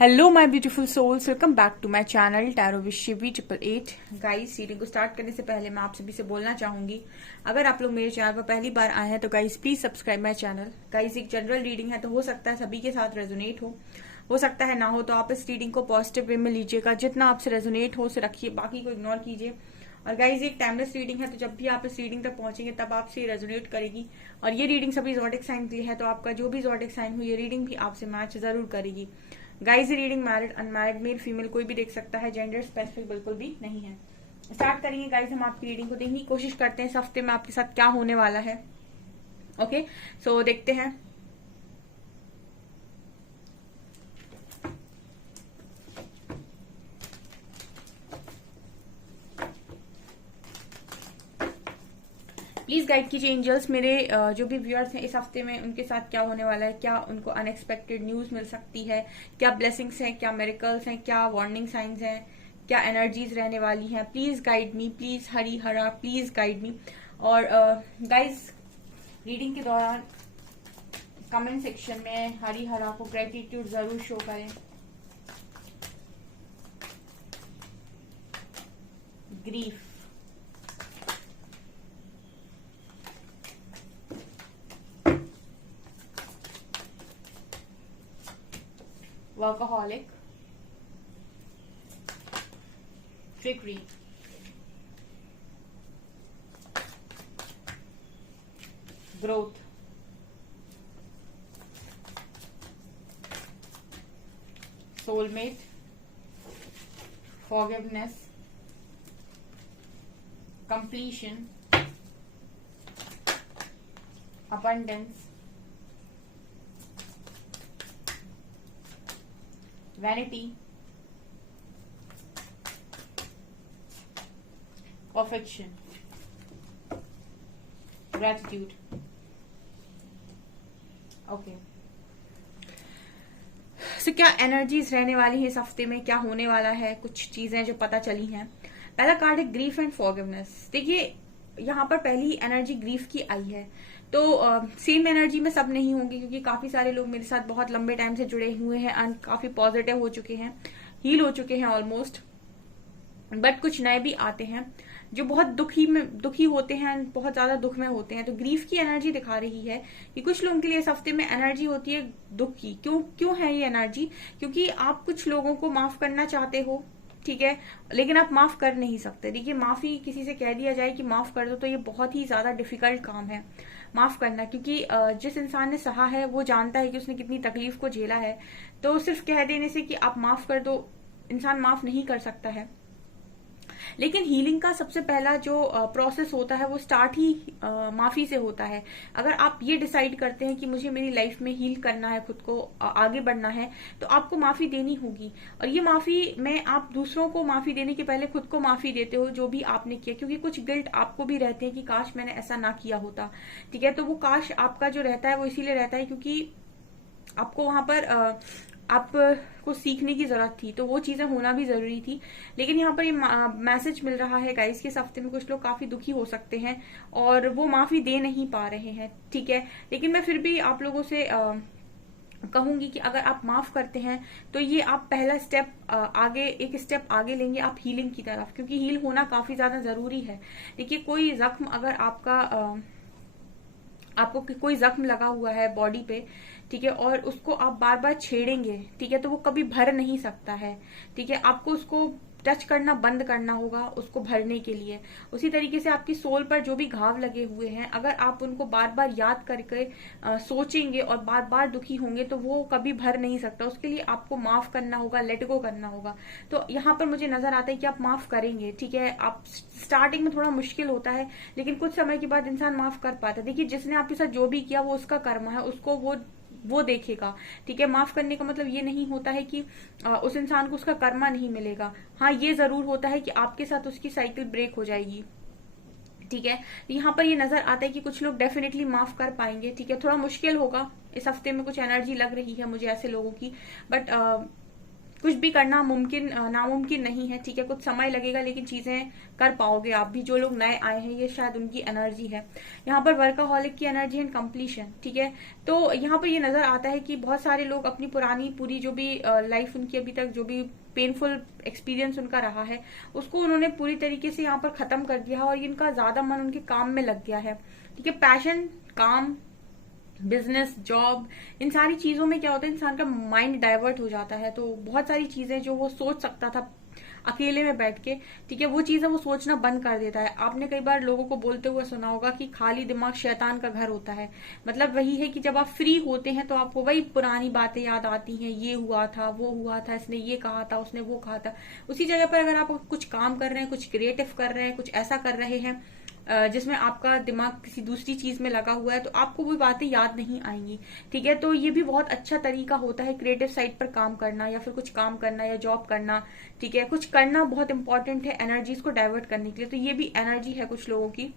Hello my beautiful souls, welcome back to my channel tarot with Shivi 888। Guys, reading को start करने से पहले मैं आप सभी से बोलना चाहूंगी, अगर आप लोग मेरे चैनल पर पहली बार आए हैं तो guys please subscribe my channel. Guys, एक जनरल रीडिंग है तो हो सकता है सभी के साथ रेजोनेट हो सकता है ना हो, तो आप इस रीडिंग को पॉजिटिव वे में लीजिएगा। जितना आपसे रेजोनेट हो उसे रखिए, बाकी को इग्नोर कीजिए। और गाइज, एक टाइमलेस रीडिंग है तो जब भी आप इस रीडिंग तक पहुंचेंगे तब आपसे रेजोनेट करेगी। और ये रीडिंग सभी ज़ोडिक साइन के लिए है, तो आपका जो भी ज़ोडिक साइन हो ये रीडिंग भी आपसे मैच जरूर करेगी। गाइज, ये reading married unmarried male female कोई भी देख सकता है, जेंडर स्पेसिफिक बिल्कुल भी नहीं है। स्टार्ट करेंगे गाइज, हम आपकी रीडिंग को देखने की कोशिश करते हैं इस हफ्ते में आपके साथ क्या होने वाला है। ओके, सो देखते हैं। प्लीज गाइड कीजिए एंजल्स, मेरे जो भी व्यूअर्स हैं इस हफ्ते में उनके साथ क्या होने वाला है। क्या उनको अनएक्सपेक्टेड न्यूज मिल सकती है, क्या ब्लेसिंग्स हैं, क्या मिरेकल्स हैं, क्या वार्निंग साइंस हैं, क्या एनर्जीज रहने वाली हैं। प्लीज गाइड मी, प्लीज हरी हरा, प्लीज गाइड मी। और गाइज, रीडिंग के दौरान कमेंट सेक्शन में हरी हरा को ग्रेटिट्यूड जरूर शो करें। Grief, workaholic, trickery, growth, soulmate, forgiveness, completion, abundance, vanity, perfection, gratitude. Okay, so क्या एनर्जीज रहने वाली है इस हफ्ते में, क्या होने वाला है, कुछ चीजें जो पता चली हैं। पहला कार्ड है ग्रीफ एंड फॉरगिवनेस। देखिए, यहाँ पर पहली एनर्जी ग्रीफ की आई है, तो सेम एनर्जी में सब नहीं होंगी, क्योंकि काफी सारे लोग मेरे साथ बहुत लंबे टाइम से जुड़े हुए हैं एंड काफी पॉजिटिव हो चुके हैं, हील हो चुके हैं ऑलमोस्ट। बट कुछ नए भी आते हैं जो बहुत दुखी होते हैं, बहुत ज्यादा दुख में होते हैं। तो ग्रीफ की एनर्जी दिखा रही है कि कुछ लोगों के लिए इस हफ्ते में एनर्जी होती है दुख की। क्यों है ये एनर्जी? क्योंकि आप कुछ लोगों को माफ करना चाहते हो, ठीक है, लेकिन आप माफ कर नहीं सकते। देखिए, माफी किसी से कह दिया जाए कि माफ कर दो तो ये बहुत ही ज्यादा डिफिकल्ट काम है माफ करना, क्योंकि जिस इंसान ने सहा है वो जानता है कि उसने कितनी तकलीफ को झेला है। तो सिर्फ कह देने से कि आप माफ कर दो, इंसान माफ नहीं कर सकता है। लेकिन हीलिंग का सबसे पहला जो प्रोसेस होता है वो स्टार्ट ही माफी से होता है। अगर आप ये डिसाइड करते हैं कि मुझे मेरी लाइफ में हील करना है, खुद को आगे बढ़ना है, तो आपको माफी देनी होगी। और ये माफी में आप दूसरों को माफी देने के पहले खुद को माफी देते हो जो भी आपने किया, क्योंकि कुछ गिल्ट आपको भी रहते हैं कि काश मैंने ऐसा ना किया होता, ठीक है। तो वो काश आपका जो रहता है वो इसीलिए रहता है क्योंकि आपको वहां पर आपको सीखने की जरूरत थी, तो वो चीजें होना भी जरूरी थी। लेकिन यहाँ पर ये मैसेज मिल रहा है गाइस कि इस हफ्ते में कुछ लोग काफी दुखी हो सकते हैं और वो माफी दे नहीं पा रहे हैं, ठीक है। लेकिन मैं फिर भी आप लोगों से कहूंगी कि अगर आप माफ करते हैं तो ये आप पहला स्टेप आगे, एक स्टेप आगे लेंगे आप हीलिंग की तरफ, क्योंकि हील होना काफी ज्यादा जरूरी है। देखिए, कोई जख्म अगर आपको कोई जख्म लगा हुआ है बॉडी पे, ठीक है, और उसको आप बार बार छेड़ेंगे, ठीक है, तो वो कभी भर नहीं सकता है, ठीक है। आपको उसको टच करना बंद करना होगा उसको भरने के लिए। उसी तरीके से आपकी सोल पर जो भी घाव लगे हुए हैं, अगर आप उनको बार बार याद करके सोचेंगे और बार बार दुखी होंगे तो वो कभी भर नहीं सकता। उसके लिए आपको माफ करना होगा, लेट गो करना होगा। तो यहाँ पर मुझे नजर आता है कि आप माफ करेंगे, ठीक है। आप स्टार्टिंग में थोड़ा मुश्किल होता है, लेकिन कुछ समय के बाद इंसान माफ कर पाता है। देखिए, जिसने आपके साथ जो भी किया वो उसका कर्म है, उसको वो देखेगा, ठीक है। माफ करने का मतलब ये नहीं होता है कि उस इंसान को उसका कर्मा नहीं मिलेगा। हाँ, ये जरूर होता है कि आपके साथ उसकी साइकिल ब्रेक हो जाएगी, ठीक है। यहाँ पर ये नजर आता है कि कुछ लोग डेफिनेटली माफ कर पाएंगे, ठीक है। थोड़ा मुश्किल होगा इस हफ्ते में, कुछ एनर्जी लग रही है मुझे ऐसे लोगों की, बट कुछ भी करना नामुमकिन नहीं है, ठीक है। कुछ समय लगेगा लेकिन चीजें कर पाओगे आप भी। जो लोग नए आए हैं ये शायद उनकी एनर्जी है। यहाँ पर वर्काहॉलिक की एनर्जी एंड कंप्लीशन, ठीक है। तो यहाँ पर ये नजर आता है कि बहुत सारे लोग अपनी पुरानी पूरी जो भी लाइफ उनकी अभी तक जो भी पेनफुल एक्सपीरियंस उनका रहा है उसको उन्होंने पूरी तरीके से यहाँ पर खत्म कर दिया है और इनका ज्यादा मन उनके काम में लग गया है, ठीक है। पैशन, काम, बिजनेस, जॉब, इन सारी चीजों में क्या होता है, इंसान का माइंड डाइवर्ट हो जाता है। तो बहुत सारी चीजें जो वो सोच सकता था अकेले में बैठ के, ठीक है, वो चीजें वो सोचना बंद कर देता है। आपने कई बार लोगों को बोलते हुए सुना होगा कि खाली दिमाग शैतान का घर होता है। मतलब वही है कि जब आप फ्री होते हैं तो आपको वही पुरानी बातें याद आती हैं, ये हुआ था, वो हुआ था, इसने ये कहा था, उसने वो कहा था। उसी जगह पर अगर आप कुछ काम कर रहे हैं, कुछ क्रिएटिव कर रहे हैं, कुछ ऐसा कर रहे हैं जिसमें आपका दिमाग किसी दूसरी चीज में लगा हुआ है, तो आपको वो बातें याद नहीं आएंगी, ठीक है। तो ये भी बहुत अच्छा तरीका होता है क्रिएटिव साइड पर काम करना या फिर कुछ काम करना या जॉब करना, ठीक है। कुछ करना बहुत इंपॉर्टेंट है एनर्जीज को डाइवर्ट करने के लिए। तो ये भी एनर्जी है कुछ लोगों की,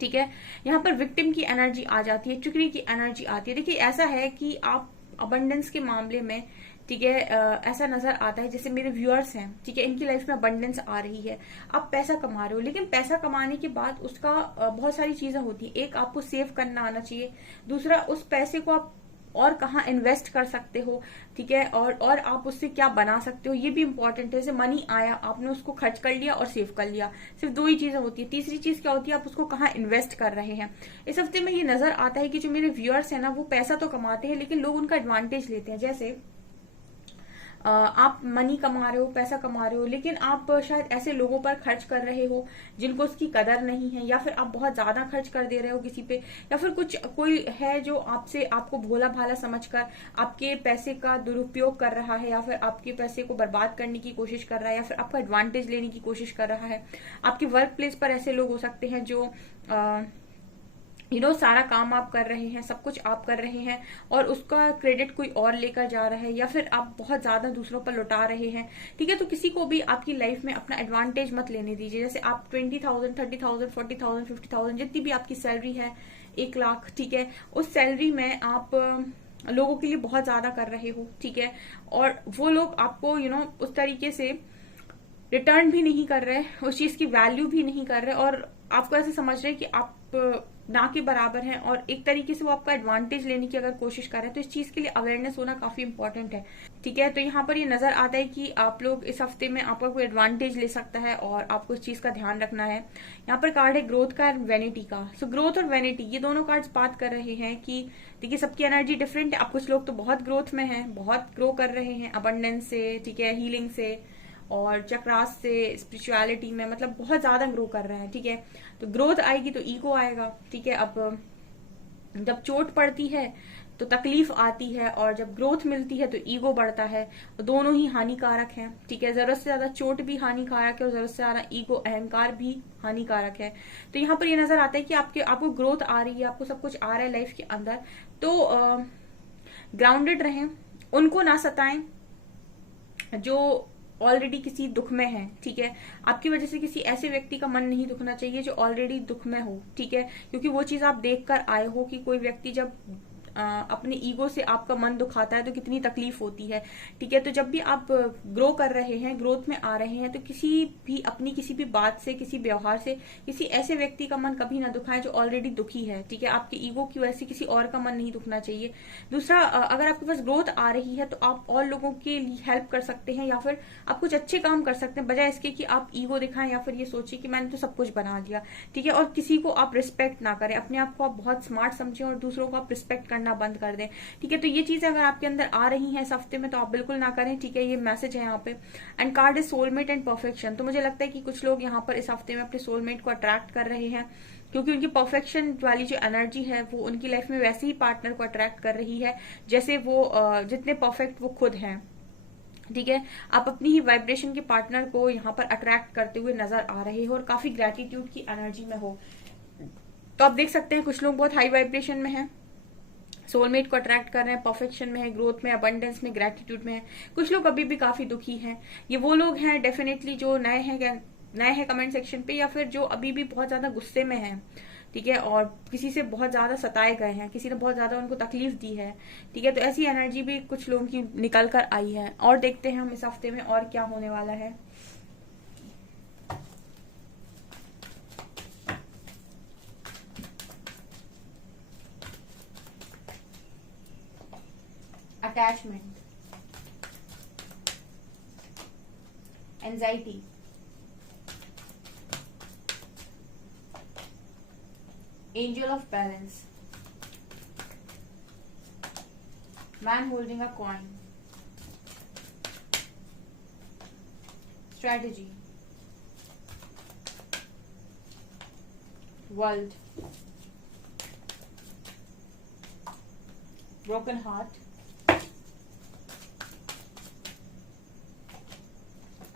ठीक है। यहाँ पर विक्टिम की एनर्जी आ जाती है, चुकरी की एनर्जी आती है। देखिए ऐसा है कि आप अबंडेंस के मामले में, ठीक है, ऐसा नजर आता है जैसे मेरे व्यूअर्स हैं, ठीक है, इनकी लाइफ में अबंडेंस आ रही है। आप पैसा कमा रहे हो लेकिन पैसा कमाने के बाद उसका बहुत सारी चीजें होती है। एक, आपको सेव करना आना चाहिए। दूसरा, उस पैसे को आप और कहाँ इन्वेस्ट कर सकते हो, ठीक है, और आप उससे क्या बना सकते हो, ये भी इंपॉर्टेंट है। जैसे मनी आया, आपने उसको खर्च कर लिया और सेव कर लिया, सिर्फ दो ही चीजें होती है। तीसरी चीज क्या होती है, आप उसको कहाँ इन्वेस्ट कर रहे हैं। इस हफ्ते में ये नजर आता है कि जो मेरे व्यूअर्स है ना, वो पैसा तो कमाते हैं लेकिन लोग उनका एडवांटेज लेते हैं। जैसे आप मनी कमा रहे हो, पैसा कमा रहे हो, लेकिन आप शायद ऐसे लोगों पर खर्च कर रहे हो जिनको उसकी कदर नहीं है, या फिर आप बहुत ज्यादा खर्च कर दे रहे हो किसी पे, या फिर कोई है जो आपको भोला भाला समझकर आपके पैसे का दुरुपयोग कर रहा है, या फिर आपके पैसे को बर्बाद करने की कोशिश कर रहा है, या फिर आपका एडवांटेज लेने की कोशिश कर रहा है। आपके वर्क प्लेस पर ऐसे लोग हो सकते हैं जो सारा काम आप कर रहे हैं, सब कुछ आप कर रहे हैं और उसका क्रेडिट कोई और लेकर जा रहा है, या फिर आप बहुत ज्यादा दूसरों पर लुटा रहे हैं, ठीक है। तो किसी को भी आपकी लाइफ में अपना एडवांटेज मत लेने दीजिए। जैसे आप 20,000, 30,000, 40,000, 50,000, जितनी भी आपकी सैलरी है, 1 लाख, ठीक है, उस सैलरी में आप लोगों के लिए बहुत ज्यादा कर रहे हो, ठीक है, और वो लोग आपको उस तरीके से रिटर्न भी नहीं कर रहे, उस चीज की वैल्यू भी नहीं कर रहे, और आपको ऐसे समझ रहे हैं कि आप ना के बराबर हैं, और एक तरीके से वो आपका एडवांटेज लेने की अगर कोशिश कर रहे हैं। तो इस चीज के लिए अवेयरनेस होना काफी इंपॉर्टेंट है, ठीक है। तो यहाँ पर ये नजर आता है कि आप लोग इस हफ्ते में आपका कोई एडवांटेज ले सकता है और आपको इस चीज का ध्यान रखना है। यहाँ पर कार्ड है ग्रोथ का एंड वेनिटी का। सो ग्रोथ और वेनिटी, ये दोनों कार्ड्स बात कर रहे हैं कि देखिए सबकी एनर्जी डिफरेंट है। आप कुछ लोग तो बहुत ग्रोथ में हैं, बहुत ग्रो कर रहे हैं अबंडेंस से, ठीक है, हीलिंग से और चक्रास से, स्पिरिचुअलिटी में, मतलब बहुत ज्यादा ग्रो कर रहे हैं, ठीक है। तो ग्रोथ आएगी तो ईगो आएगा, ठीक है। अब जब चोट पड़ती है तो तकलीफ आती है, और जब ग्रोथ मिलती है तो ईगो बढ़ता है। तो दोनों ही हानिकारक हैं, ठीक है। जरूरत से ज्यादा चोट भी हानिकारक है और जरूरत से ज्यादा ईगो, अहंकार भी हानिकारक है। तो यहाँ पर ये नजर आता है कि आपको ग्रोथ आ रही है, आपको सब कुछ आ रहा है लाइफ के अंदर, तो ग्राउंडेड रहें, उनको ना सताएं जो ऑलरेडी किसी दुख में है, ठीक है। आपकी वजह से किसी ऐसे व्यक्ति का मन नहीं दुखना चाहिए जो ऑलरेडी दुख में हो, ठीक है, क्योंकि वो चीज आप देख कर आए हो कि कोई व्यक्ति जब अपने ईगो से आपका मन दुखाता है तो कितनी तकलीफ होती है, ठीक है। तो जब भी आप ग्रो कर रहे हैं, ग्रोथ में आ रहे हैं, तो किसी भी बात से, किसी व्यवहार से किसी ऐसे व्यक्ति का मन कभी ना दुखाएं जो ऑलरेडी दुखी है, ठीक है। आपके ईगो की वजह से किसी और का मन नहीं दुखना चाहिए। दूसरा, अगर आपके पास ग्रोथ आ रही है तो आप और लोगों के लिए हेल्प कर सकते हैं, या फिर आप कुछ अच्छे काम कर सकते हैं, बजाय इसके कि आप ईगो दिखाएं या फिर ये सोचिए कि मैंने तो सब कुछ बना लिया, ठीक है। और किसी को आप रिस्पेक्ट ना करें, अपने आप को आप बहुत स्मार्ट समझें और दूसरों को आप रिस्पेक्ट करना बंद कर दें, ठीक है। तो ये चीजें अगर आपके अंदर आ रही हैं इस हफ्ते में तो आप बिल्कुल ना करें, ठीक है। ये मैसेज है यहाँ पे। And card is soulmate and perfection. तो मुझे लगता है कि कुछ लोग यहाँ पर इस हफ्ते में अपने सोलमेट को अट्रैक्ट कर रहे हैं, क्योंकि उनकी परफेक्शन वाली जो एनर्जी है वो उनकी लाइफ में वैसे ही पार्टनर को अट्रैक्ट कर रही है जैसे वो जितने परफेक्ट वो खुद हैं, ठीक है। आप अपनी ही वाइब्रेशन के पार्टनर को यहाँ पर अट्रैक्ट करते हुए नजर आ रहे हो और काफी ग्रेटिट्यूड की एनर्जी में हो। तो आप देख सकते हैं कुछ लोग बहुत हाई वाइब्रेशन में हैं, सोलमेट को अट्रैक्ट कर रहे हैं, परफेक्शन में है, ग्रोथ में, अबंडेंस में, ग्रेटिट्यूड में है। कुछ लोग अभी भी काफी दुखी हैं। ये वो लोग हैं डेफिनेटली जो नए हैं कमेंट सेक्शन पे, या फिर जो अभी भी बहुत ज्यादा गुस्से में हैं, ठीक है, और किसी से बहुत ज्यादा सताए गए हैं, किसी ने बहुत ज्यादा उनको तकलीफ दी है, ठीक है, तो ऐसी एनर्जी भी कुछ लोगों की निकल कर आई है। और देखते हैं हम इस हफ्ते में और क्या होने वाला है। Attachment, anxiety, angel of balance, man holding a coin, strategy, world, broken heart,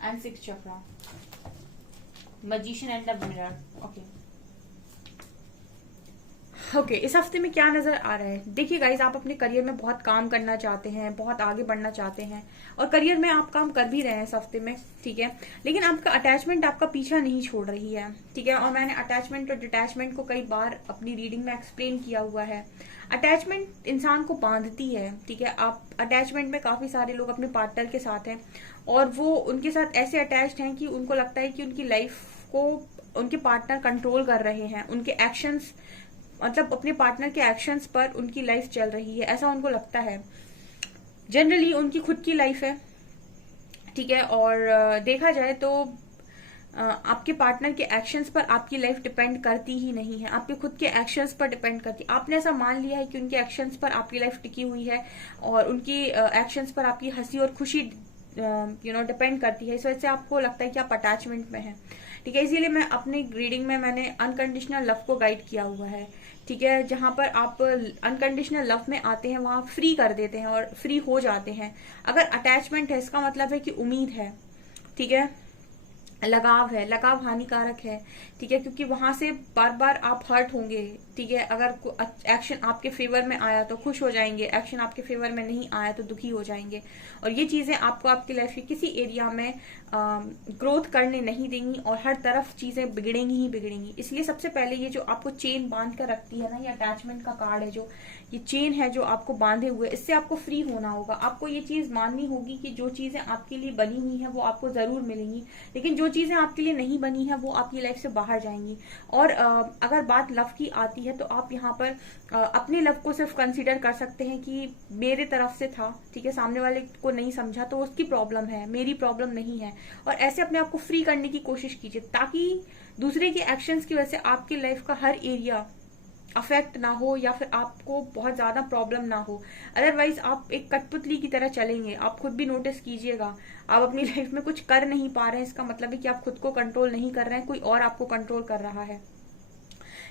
and sixth chakra, magician and the mirror. Okay, इस हफ्ते में क्या नजर आ रहा है? देखिए गाइज, आप अपने करियर में बहुत काम करना चाहते हैं, बहुत आगे बढ़ना चाहते हैं, और करियर में आप काम कर भी रहे हैं इस हफ्ते में, ठीक है, लेकिन आपका अटैचमेंट आपका पीछा नहीं छोड़ रही है, ठीक है, और मैंने अटैचमेंट और डिटैचमेंट को कई बार अपनी रीडिंग में एक्सप्लेन किया हुआ है। अटैचमेंट इंसान को बांधती है, ठीक है, आप अटैचमेंट में काफी सारे लोग अपने पार्टनर के साथ हैं और वो उनके साथ ऐसे अटैच्ड हैं कि उनको लगता है कि उनकी लाइफ को उनके पार्टनर कंट्रोल कर रहे हैं, उनके एक्शंस, मतलब अपने पार्टनर के एक्शंस पर उनकी लाइफ चल रही है, ऐसा उनको लगता है। जनरली उनकी खुद की लाइफ है, ठीक है, और देखा जाए तो आपके पार्टनर के एक्शंस पर आपकी लाइफ डिपेंड करती ही नहीं है, आपके खुद के एक्शंस पर डिपेंड करती है। आपने ऐसा मान लिया है कि उनके एक्शंस पर आपकी लाइफ टिकी हुई है और उनकी एक्शंस पर आपकी हंसी और खुशी डिपेंड करती है, इस वजह से आपको लगता है कि आप अटैचमेंट में हैं, ठीक है। इसीलिए मैं अपनी रीडिंग में मैंने अनकंडीशनल लव को गाइड किया हुआ है, ठीक है, जहां पर आप अनकंडीशनल लव में आते हैं वहां फ्री कर देते हैं और फ्री हो जाते हैं। अगर अटैचमेंट है इसका मतलब है कि उम्मीद है, ठीक है, लगाव है, लगाव हानिकारक है, ठीक है, क्योंकि वहां से बार बार आप हर्ट होंगे, ठीक है। अगर एक्शन आपके फेवर में आया तो खुश हो जाएंगे, एक्शन आपके फेवर में नहीं आया तो दुखी हो जाएंगे, और ये चीजें आपको आपकी लाइफ के किसी एरिया में ग्रोथ करने नहीं देंगी और हर तरफ चीजें बिगड़ेंगी ही बिगड़ेंगी। इसलिए सबसे पहले ये जो आपको चेन बांध कर रखती है ना, ये अटैचमेंट का कार्ड है, जो ये चेन है जो आपको बांधे हुए, इससे आपको फ्री होना होगा। आपको ये चीज माननी होगी कि जो चीजें आपके लिए बनी हुई है वो आपको जरूर मिलेंगी, लेकिन जो चीजें आपके लिए नहीं बनी है वो आपकी लाइफ से बाहर जाएंगी। और अगर बात लव की आती है तो आप यहाँ पर अपने लव को सिर्फ कंसीडर कर सकते हैं कि मेरे तरफ से था, ठीक है, सामने वाले को नहीं समझा तो उसकी प्रॉब्लम है, मेरी प्रॉब्लम नहीं है। और ऐसे अपने आप को फ्री करने की कोशिश कीजिए ताकि दूसरे के एक्शंस की वजह से आपकी लाइफ का हर एरिया अफेक्ट ना हो या फिर आपको बहुत ज्यादा प्रॉब्लम ना हो। अदरवाइज आप एक कठपुतली की तरह चलेंगे। आप खुद भी नोटिस कीजिएगा, आप अपनी लाइफ में कुछ कर नहीं पा रहे हैं, इसका मतलब है कि आप खुद को कंट्रोल नहीं कर रहे हैं, कोई और आपको कंट्रोल कर रहा है,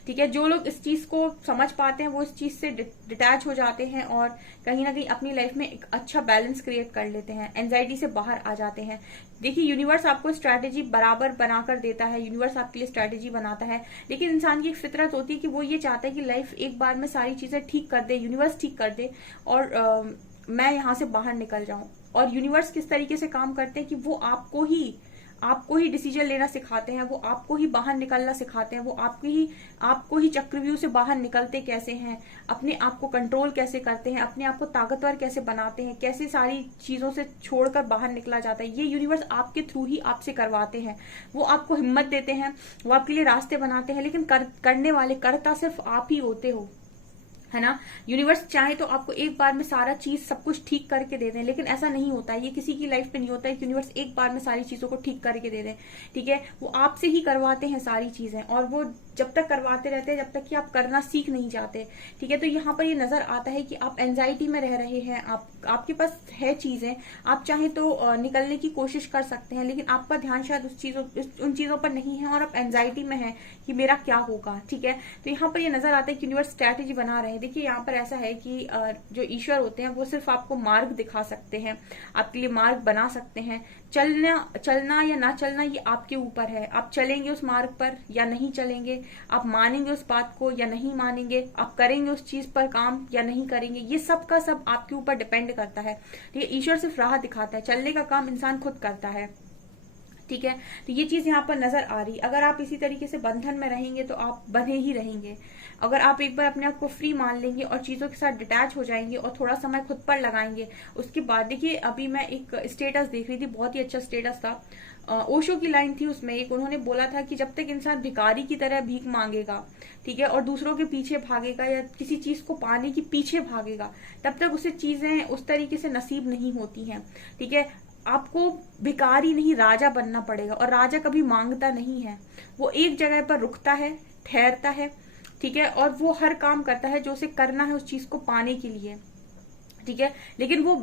ठीक है। जो लोग इस चीज को समझ पाते हैं वो इस चीज से डिटैच हो जाते हैं और कहीं ना कहीं अपनी लाइफ में एक अच्छा बैलेंस क्रिएट कर लेते हैं, एंजाइटी से बाहर आ जाते हैं। देखिए, यूनिवर्स आपको स्ट्रैटेजी बराबर बनाकर देता है, यूनिवर्स आपके लिए स्ट्रैटेजी बनाता है, लेकिन इंसान की एक फितरत होती है कि वो ये चाहता है कि लाइफ एक बार में सारी चीजें ठीक कर दे, यूनिवर्स ठीक कर दे और मैं यहाँ से बाहर निकल जाऊं। और यूनिवर्स किस तरीके से काम करते हैं कि वो आपको ही डिसीजन लेना सिखाते हैं, वो आपको ही बाहर निकलना सिखाते हैं, वो आपको ही चक्रव्यूह से बाहर निकलते कैसे हैं, अपने आप को कंट्रोल कैसे करते हैं, अपने आप को ताकतवर कैसे बनाते हैं, कैसे सारी चीजों से छोड़कर बाहर निकला जाता है, ये यूनिवर्स आपके थ्रू ही आपसे करवाते हैं। वो आपको हिम्मत देते हैं, वो आपके लिए रास्ते बनाते हैं, लेकिन करने वाले करता सिर्फ आप ही होते हो, है ना। यूनिवर्स चाहे तो आपको एक बार में सारा चीज सब कुछ ठीक करके दे दें, लेकिन ऐसा नहीं होता है, ये किसी की लाइफ पे नहीं होता है कि यूनिवर्स एक बार में सारी चीजों को ठीक करके दे दें, ठीक है। वो आपसे ही करवाते हैं सारी चीजें, और वो जब तक करवाते रहते हैं जब तक कि आप करना सीख नहीं जाते, ठीक है। तो यहाँ पर ये नजर आता है कि आप एंजाइटी में रह रहे हैं, आपके पास है चीजें, आप चाहे तो निकलने की कोशिश कर सकते हैं, लेकिन आपका ध्यान शायद उन चीजों पर नहीं है और आप एंजाइटी में है कि मेरा क्या होगा, ठीक है। तो यहाँ पर ये नजर आता है कि यूनिवर्स स्ट्रैटेजी बना रहे हैं। देखिए, यहाँ पर ऐसा है कि जो ईश्वर होते हैं वो सिर्फ आपको मार्ग दिखा सकते हैं, आपके लिए मार्ग बना सकते हैं। चलना या ना चलना ये आपके ऊपर है, आप चलेंगे उस मार्ग पर या नहीं चलेंगे, आप मानेंगे उस बात को या नहीं मानेंगे, आप करेंगे उस चीज पर काम या नहीं करेंगे, ये सब का सब आपके ऊपर डिपेंड करता है, ठीक है। ईश्वर सिर्फ राह दिखाता है, चलने का काम इंसान खुद करता है, ठीक है। तो ये चीज यहाँ पर नजर आ रही। अगर आप इसी तरीके से बंधन में रहेंगे तो आप बंधे ही रहेंगे। अगर आप एक बार अपने आप को फ्री मान लेंगे और चीजों के साथ डिटैच हो जाएंगे और थोड़ा समय खुद पर लगाएंगे, उसके बाद देखिए, अभी मैं एक स्टेटस देख रही थी, बहुत ही अच्छा स्टेटस था। ओशो की लाइन थी उसमें, एक उन्होंने बोला था कि जब तक इंसान भिखारी की तरह भीख मांगेगा, ठीक है, और दूसरों के पीछे भागेगा या किसी चीज को पाने के पीछे भागेगा, तब तक उसे चीजें उस तरीके से नसीब नहीं होती हैं। ठीक है, आपको भिखारी नहीं राजा बनना पड़ेगा। और राजा कभी मांगता नहीं है, वो एक जगह पर रुकता है, ठहरता है, ठीक है, और वो हर काम करता है जो उसे करना है उस चीज को पाने के लिए, ठीक है। लेकिन वो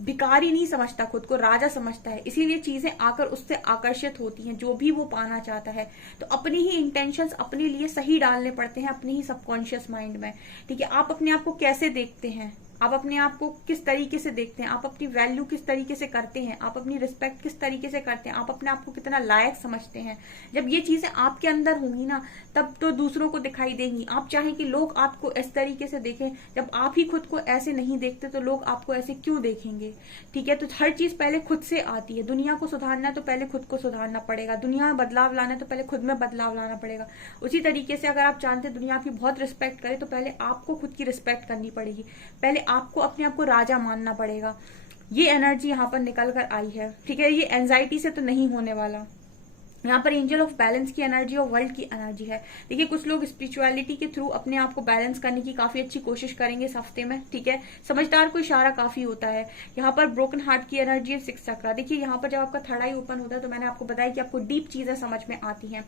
भिखारी नहीं समझता, खुद को राजा समझता है, इसीलिए चीजें आकर उससे आकर्षित होती हैं, जो भी वो पाना चाहता है। तो अपनी ही इंटेंशंस अपने लिए सही डालने पड़ते हैं, अपने ही सबकॉन्शियस माइंड में, ठीक है। आप अपने आप को कैसे देखते हैं, आप अपने आप को किस तरीके से देखते हैं, आप अपनी वैल्यू किस तरीके से करते हैं, आप अपनी रिस्पेक्ट किस तरीके से करते हैं, आप अपने आप को कितना लायक समझते हैं, जब ये चीजें आपके अंदर होंगी ना, तब तो दूसरों को दिखाई देंगी। आप चाहें कि लोग आपको इस तरीके से देखें, जब आप ही खुद को ऐसे नहीं देखते तो लोग आपको ऐसे क्यों देखेंगे, ठीक है। तो हर चीज पहले खुद से आती है। दुनिया को सुधारना है तो पहले खुद को सुधारना पड़ेगा, दुनिया में बदलाव लाना है तो पहले खुद में बदलाव लाना पड़ेगा। उसी तरीके से अगर आप चाहते हैं दुनिया आपकी बहुत रिस्पेक्ट करे, तो पहले आपको खुद की रिस्पेक्ट करनी पड़ेगी, पहले आपको अपने आप को राजा मानना पड़ेगा। ये एनर्जी यहाँ पर निकल कर आई है, ठीक है। ये एंजाइटी से तो नहीं होने वाला। यहाँ पर एंजल ऑफ बैलेंस की एनर्जी और वर्ल्ड की एनर्जी है। देखिए, कुछ लोग स्पिरिचुअलिटी के थ्रू अपने आप को बैलेंस करने की काफी अच्छी कोशिश करेंगे इस हफ्ते में, ठीक है। समझदार को इशारा काफी होता है। यहाँ पर ब्रोकन हार्ट की एनर्जी है, 6 चक्रा। देखिए, यहाँ पर जब आपका थर्ड आई ओपन होता है तो मैंने आपको बताया कि आपको डीप चीजें समझ में आती हैं।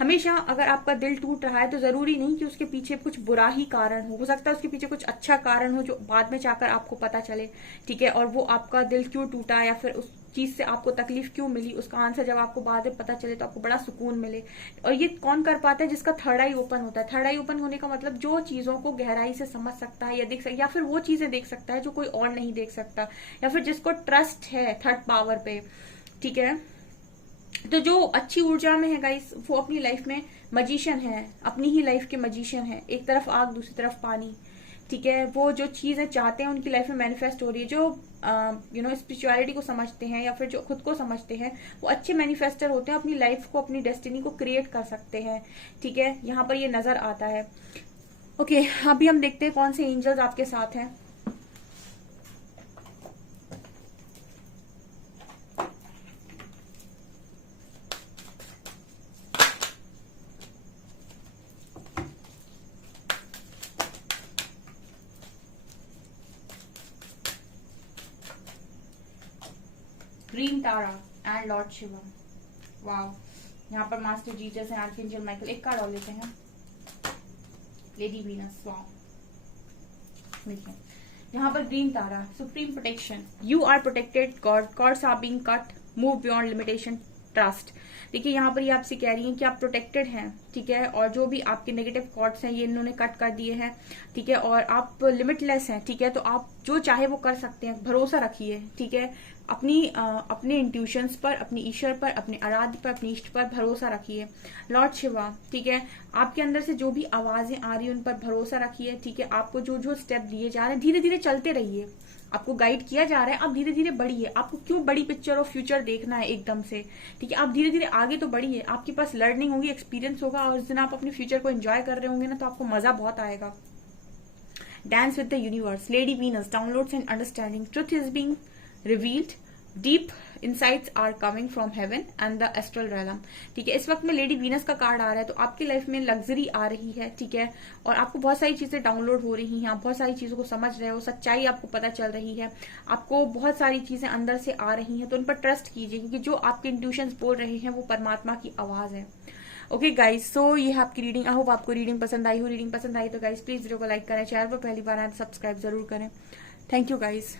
हमेशा अगर आपका दिल टूट रहा है तो जरूरी नहीं कि उसके पीछे कुछ बुरा ही कारण हो सकता है उसके पीछे कुछ अच्छा कारण हो जो बाद में जाकर आपको पता चले, ठीक है। और वो आपका दिल क्यों टूटा या फिर उस चीज से आपको तकलीफ क्यों मिली, उसका आंसर जब आपको बाद में पता चले तो आपको बड़ा सुकून मिले। और ये कौन कर पाता है? जिसका थर्ड आई ओपन होता है। थर्ड आई ओपन होने का मतलब जो चीजों को गहराई से समझ सकता है या देख सकता, या फिर वो चीजें देख सकता है जो कोई और नहीं देख सकता, या फिर जिसको ट्रस्ट है थर्ड पावर पे, ठीक है। तो जो अच्छी ऊर्जा में है गाइस, वो अपनी लाइफ में मजिशियन है, अपनी ही लाइफ के मजिशियन है। एक तरफ आग, दूसरी तरफ पानी, ठीक है। वो जो चीजें चाहते हैं उनकी लाइफ में मैनिफेस्ट हो रही है। जो स्पिरिचुअलिटी को समझते हैं या फिर जो खुद को समझते हैं, वो अच्छे मैनिफेस्टर होते हैं, अपनी लाइफ को, अपनी डेस्टिनी को क्रिएट कर सकते हैं, ठीक है। यहाँ पर ये नजर आता है। ओके, अभी हम देखते हैं कौन से एंजल्स आपके साथ हैं। Green Tara and lord Shiva. Wow, यहाँ पर मास्टर जीसस हैं, आर्कएंजल माइकल। एक कार्ड और लेते हैं, लेडी वीनस। वाव, देखिए यहाँ पर green Tara, supreme protection, you are protected, cords are being cut, move beyond limitation, trust. देखिए, यहाँ पर ये आपसे कह रही हैं कि आप प्रोटेक्टेड हैं, ठीक है। और जो भी आपके नेगेटिव कॉर्ड्स हैं ये इन्होंने कट कर दिए हैं, ठीक है। और आप लिमिटलेस हैं, ठीक है। तो आप जो चाहे वो कर सकते हैं, भरोसा रखिए, ठीक है। अपने इंट्यूशंस पर, अपनी ईश्वर पर, अपने आराध्य पर, अपनी इष्ट पर भरोसा रखिए। लॉर्ड शिवा, ठीक है। आपके अंदर से जो भी आवाजें आ रही है उन पर भरोसा रखिए, ठीक है। आपको जो जो स्टेप दिए जा रहे हैं धीरे धीरे चलते रहिए, आपको गाइड किया जा रहा है, आप धीरे धीरे बढ़िए। आपको क्यों बड़ी पिक्चर और फ्यूचर देखना है एकदम से, ठीक है। आप धीरे धीरे आगे तो बढ़िए, आपके पास लर्निंग होगी, एक्सपीरियंस होगा, और उस दिन आप अपने फ्यूचर को एंजॉय कर रहे होंगे ना, तो आपको मजा बहुत आएगा। Dance with the universe, lady Venus, downloads and understanding, truth is being revealed, deep insights are coming from heaven and the astral realm, ठीक है। इस वक्त में लेडी वीनस का कार्ड आ रहा है, तो आपकी लाइफ में लग्जरी आ रही है, ठीक है। और आपको बहुत सारी चीजें डाउनलोड हो रही हैं, आप बहुत सारी चीजों को समझ रहे हो, सच्चाई आपको पता चल रही है, आपको बहुत सारी चीजें अंदर से आ रही हैं। तो उन पर ट्रस्ट कीजिए, क्योंकि जो आपके इंट्यूशंस बोल रहे हैं वो परमात्मा की आवाज है। ओके गाइज, सो ये है आपकी रीडिंग। आई होप आपको रीडिंग पसंद आई हो। रीडिंग पसंद आई तो गाइज प्लीज वीडियो को लाइक करें, चैनल पर पहली बार आए तो सब्सक्राइब जरूर करें। Thank you guys.